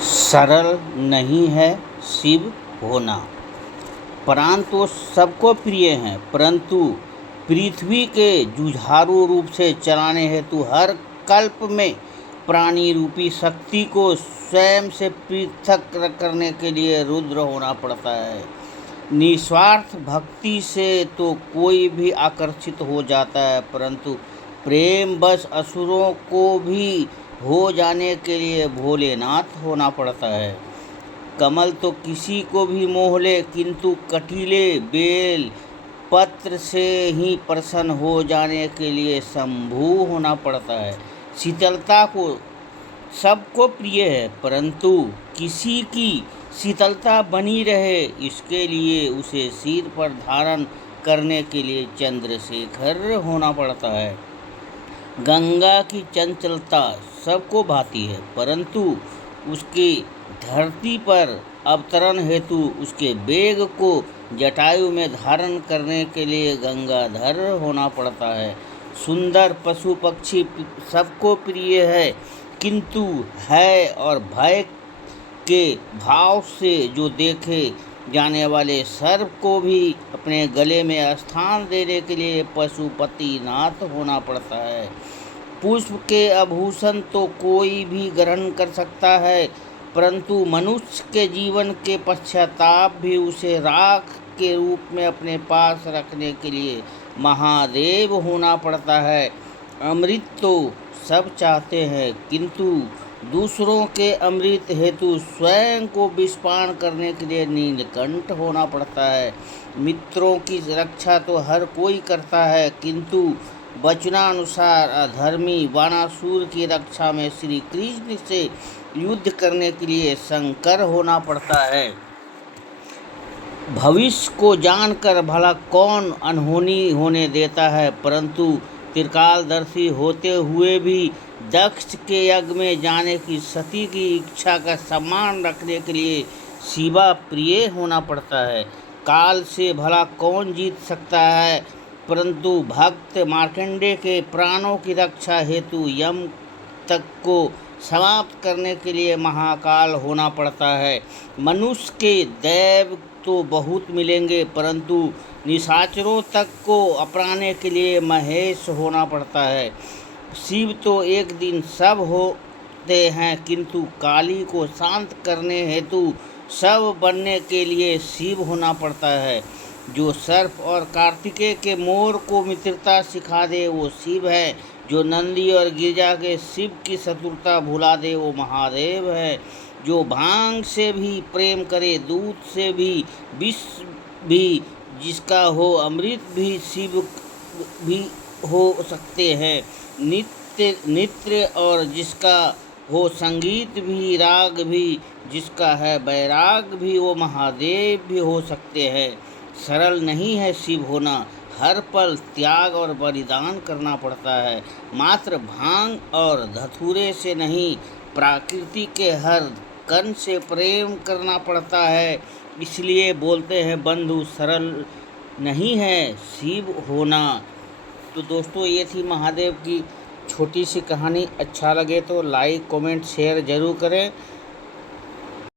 सरल नहीं है शिव होना। प्राण तो सबको प्रिय हैं, परंतु पृथ्वी के जुझारू रूप से चलाने हेतु हर कल्प में प्राणी रूपी शक्ति को स्वयं से पृथक करने के लिए रुद्र होना पड़ता है। निस्वार्थ भक्ति से तो कोई भी आकर्षित हो जाता है, परंतु प्रेम बस असुरों को भी हो जाने के लिए भोलेनाथ होना पड़ता है। कमल तो किसी को भी मोह ले, किंतु कटीले बेल पत्र से ही प्रसन्न हो जाने के लिए शंभु होना पड़ता है। शीतलता को सबको प्रिय है, परंतु किसी की शीतलता बनी रहे इसके लिए उसे सिर पर धारण करने के लिए चंद्रशेखर होना पड़ता है। गंगा की चंचलता सबको भाती है, परंतु उसके धरती पर अवतरण हेतु उसके वेग को जटायु में धारण करने के लिए गंगाधर होना पड़ता है। सुंदर पशु पक्षी सबको प्रिय है, किंतु है और भय के भाव से जो देखे जाने वाले सर्प को भी अपने गले में स्थान देने के लिए पशुपतिनाथ होना पड़ता है। पुष्प के आभूषण तो कोई भी ग्रहण कर सकता है, परंतु मनुष्य के जीवन के पश्चाताप भी उसे राख के रूप में अपने पास रखने के लिए महादेव होना पड़ता है। अमृत तो सब चाहते हैं, किंतु दूसरों के अमृत हेतु स्वयं को विषपान करने के लिए नीलकंठ होना पड़ता है। मित्रों की रक्षा तो हर कोई करता है, किंतु वचनानुसार अधर्मी बाणासुर की रक्षा में श्री कृष्ण से युद्ध करने के लिए शंकर होना पड़ता है। भविष्य को जानकर भला कौन अनहोनी होने देता है, परंतु त्रिकालदर्शी होते हुए भी दक्ष के यज्ञ में जाने की सती की इच्छा का सम्मान रखने के लिए शिवा प्रिय होना पड़ता है। काल से भला कौन जीत सकता है, परंतु भक्त मार्कंडेय के प्राणों की रक्षा हेतु यम तक को समाप्त करने के लिए महाकाल होना पड़ता है। मनुष्य के दैव तो बहुत मिलेंगे, परंतु निशाचरों तक को अपनाने के लिए महेश होना पड़ता है। शिव तो एक दिन सब होते हैं, किंतु काली को शांत करने हेतु सब बनने के लिए शिव होना पड़ता है। जो सर्प और कार्तिकेय के मोर को मित्रता सिखा दे वो शिव है। जो नंदी और गिरजा के शिव की शत्रुता भुला दे वो महादेव है। जो भांग से भी प्रेम करे, दूध से भी, विष भी जिसका हो, अमृत भी शिव भी हो सकते हैं। नृत्य और जिसका हो, संगीत भी, राग भी जिसका है, वैराग भी, वो महादेव भी हो सकते हैं। सरल नहीं है शिव होना, हर पल त्याग और बलिदान करना पड़ता है। मात्र भांग और धतूरे से नहीं, प्रकृति के हर कण से प्रेम करना पड़ता है। इसलिए बोलते हैं बंधु, सरल नहीं है शिव होना। तो दोस्तों, ये थी महादेव की छोटी सी कहानी। अच्छा लगे तो लाइक कमेंट शेयर ज़रूर करें।